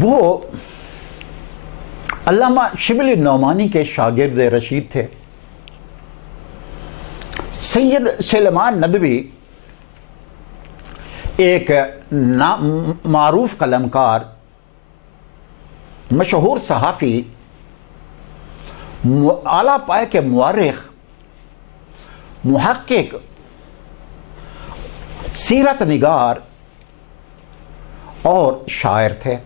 وہ علامہ شبلی نعمانی کے شاگرد رشید تھے. سید سلیمان ندوی ایک معروف قلمکار، مشہور صحافی، اعلیٰ پائے کے مورخ، محقق، سیرت نگار اور شاعر تھے.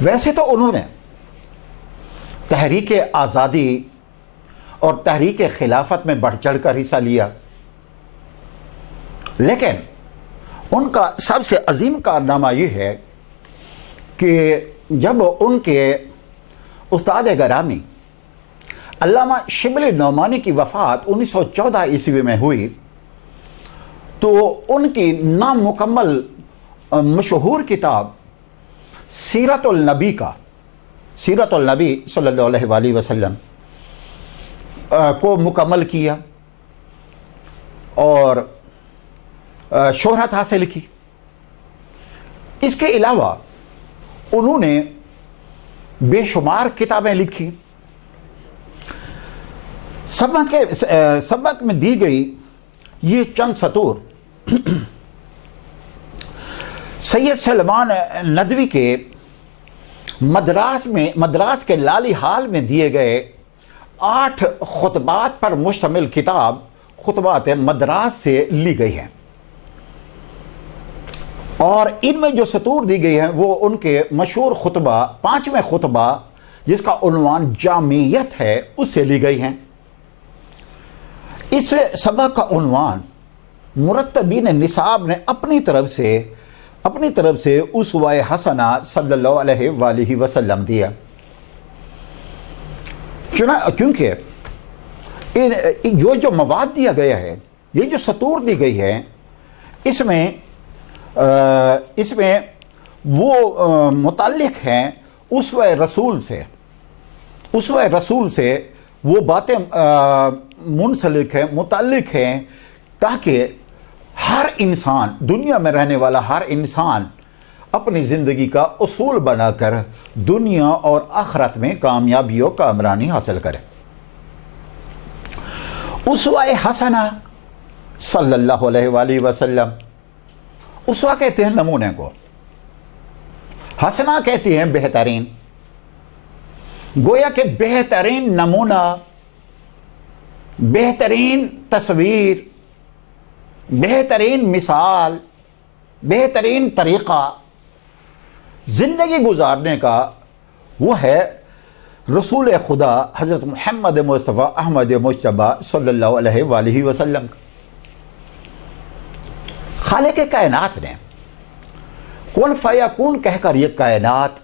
ویسے تو انہوں نے تحریک آزادی اور تحریک خلافت میں بڑھ چڑھ کر حصہ لیا، لیکن ان کا سب سے عظیم کارنامہ یہ ہے کہ جب ان کے استاد گرامی علامہ شبلی نعمانی کی وفات 1914 عیسوی میں ہوئی تو ان کی نامکمل مشہور کتاب سیرت النبی صلی اللہ علیہ وآلہ وسلم کو مکمل کیا اور شہرت حاصل کی. اس کے علاوہ انہوں نے بے شمار کتابیں لکھی. سبق میں دی گئی یہ چند سطور سید سلیمان ندوی کے مدراس کے لالی حال میں دیے گئے 8 خطبات پر مشتمل کتاب خطبات مدراس سے لی گئی ہیں، اور ان میں جو سطور دی گئی ہیں وہ ان کے مشہور خطبہ 5ویں خطبہ جس کا عنوان جامعیت ہے اس سے لی گئی ہیں. اس سبق کا عنوان مرتبین نصاب نے اپنی طرف سے اسوہ حسنہ صلی اللہ علیہ وآلہ وسلم دیا. کیونکہ جو مواد دیا گیا ہے، یہ جو سطور دی گئی ہے، اس میں وہ متعلق ہیں اسوہ رسول سے وہ باتیں منسلک ہیں، متعلق ہیں، تاکہ ہر انسان، دنیا میں رہنے والا ہر انسان اپنی زندگی کا اصول بنا کر دنیا اور آخرت میں کامیابی و کامرانی حاصل کرے. اسوہ حسنہ صلی اللہ علیہ وآلہ وسلم، اسوہ کہتے ہیں نمونے کو، حسنہ کہتے ہیں بہترین. گویا کہ بہترین نمونہ، بہترین تصویر، بہترین مثال، بہترین طریقہ زندگی گزارنے کا وہ ہے رسول خدا حضرت محمد مصطفیٰ احمد مجتبیٰ صلی اللہ علیہ وآلہ وسلم. خالق کائنات نے کن فیکون کہہ کر یہ کائنات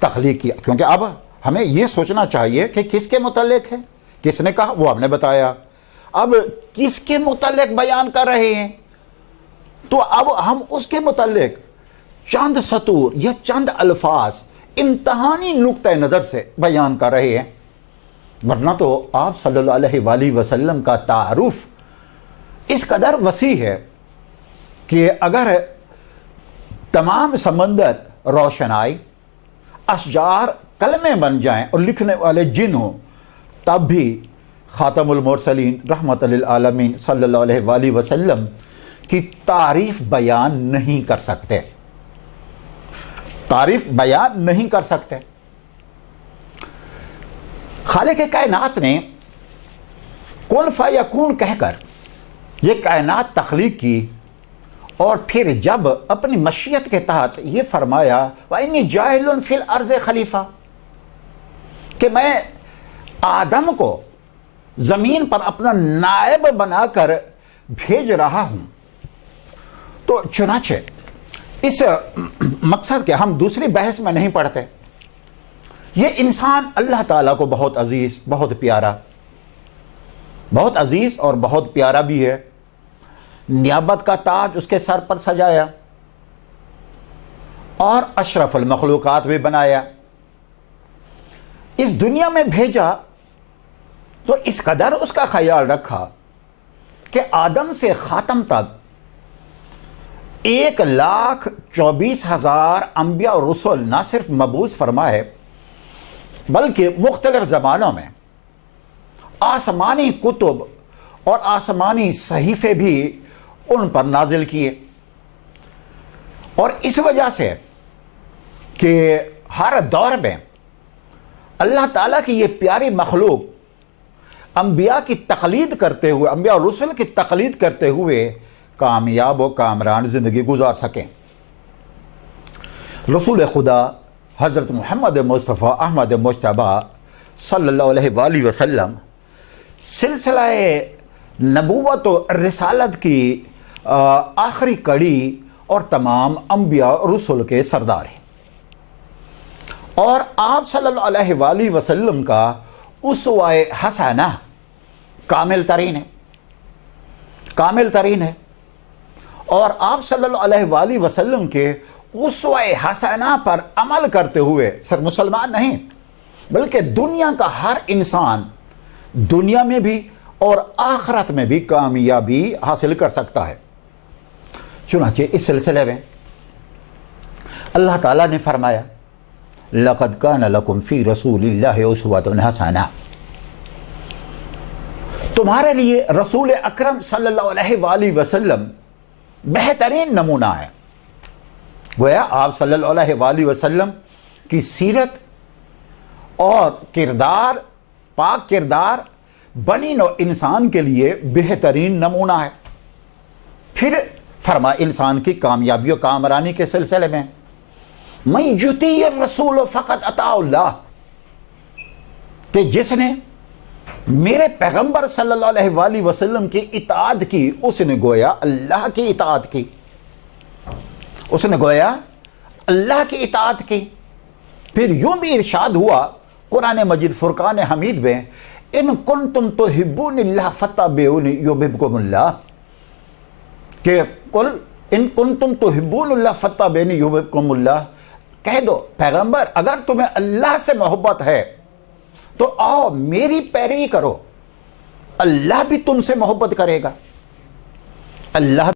تخلیق کیا، کیونکہ اب ہمیں یہ سوچنا چاہیے کہ کس کے متعلق ہے، کس نے کہا، وہ ہم نے بتایا. اب کس کے متعلق بیان کر رہے ہیں تو اب ہم اس کے متعلق چند سطور یا چند الفاظ امتحانی نقطہ نظر سے بیان کر رہے ہیں، ورنہ تو آپ صلی اللہ علیہ وآلہ وسلم کا تعارف اس قدر وسیع ہے کہ اگر تمام سمندر روشنائی، اشجار کلمے بن جائیں اور لکھنے والے جن ہوں، تب بھی خاتم المرسلین رحمت للعالمین صلی اللہ علیہ وآلہ وسلم کی تعریف بیان نہیں کر سکتے. خالق کائنات نے کن فیکون کہہ کر یہ کائنات تخلیق کی، اور پھر جب اپنی مشیت کے تحت یہ فرمایا وَإِنِّي جَاعِلٌ فِي الْأَرْضِ خلیفہ، کہ میں آدم کو زمین پر اپنا نائب بنا کر بھیج رہا ہوں، تو چنانچہ اس مقصد کے ہم دوسری بحث میں نہیں پڑھتے. یہ انسان اللہ تعالیٰ کو بہت عزیز، بہت پیارا، بہت عزیز اور بہت پیارا بھی ہے. نیابت کا تاج اس کے سر پر سجایا اور اشرف المخلوقات بھی بنایا. اس دنیا میں بھیجا تو اس قدر اس کا خیال رکھا کہ آدم سے خاتم تک 1,24,000 انبیاء اور رسول نہ صرف مبعوث فرمائے بلکہ مختلف زبانوں میں آسمانی کتب اور آسمانی صحیفے بھی ان پر نازل کیے. اور اس وجہ سے کہ ہر دور میں اللہ تعالیٰ کی یہ پیاری مخلوق انبیاء کی تقلید کرتے ہوئے، انبیاء اور رسول کی تقلید کرتے ہوئے کامیاب و کامران زندگی گزار سکیں. رسول خدا حضرت محمد مصطفیٰ احمد مجتبیٰ صلی اللہ علیہ وآلہ وسلم سلسلہ نبوت و رسالت کی آخری کڑی اور تمام انبیاء اور رسول کے سردار ہیں. اور آپ صلی اللہ علیہ وآلہ وسلم کا اسوہ حسنہ کامل ترین ہے. اور آپ صلی اللہ علیہ وآلہ وسلم کے اسوہ حسنہ پر عمل کرتے ہوئے صرف مسلمان نہیں بلکہ دنیا کا ہر انسان دنیا میں بھی اور آخرت میں بھی کامیابی حاصل کر سکتا ہے. چنانچہ اس سلسلے میں اللہ تعالیٰ نے فرمایا لَقَدْ كَانَ لَكُمْ فِي رَسُولِ اللَّهِ أُسْوَةٌ حَسَنَةٌ، تمہارے لیے رسول اکرم صلی اللہ علیہ وآلہ وسلم بہترین نمونہ ہے. گویا آپ صلی اللہ علیہ وآلہ وسلم کی سیرت اور کردار، پاک کردار بنی نوع انسان کے لیے بہترین نمونہ ہے. پھر فرما انسان کی کامیابی و کامرانی کے سلسلے میں مَن یُطِیعِ الرَّسُولَ فَقَدْ اَطَاعَ اللَّهَ، کہ جس نے میرے پیغمبر صلی اللہ علیہ وآلہ وسلم کی اطاعت کی اس نے گویا اللہ کی اطاعت کی. اس نے گویا اللہ کی اطاعت کی. پھر یوں بھی ارشاد ہوا قرآن مجید فرقان حمید میں ان کنتم تحبون اللہ فاتبعونی یحببکم اللہ، کہ قل ان کنتم تحبون اللہ فاتبعونی یحببکم اللہ، کہہ دو پیغمبر اگر تمہیں اللہ سے محبت ہے تو آؤ میری پیروی کرو، اللہ بھی تم سے محبت کرے گا. اللہ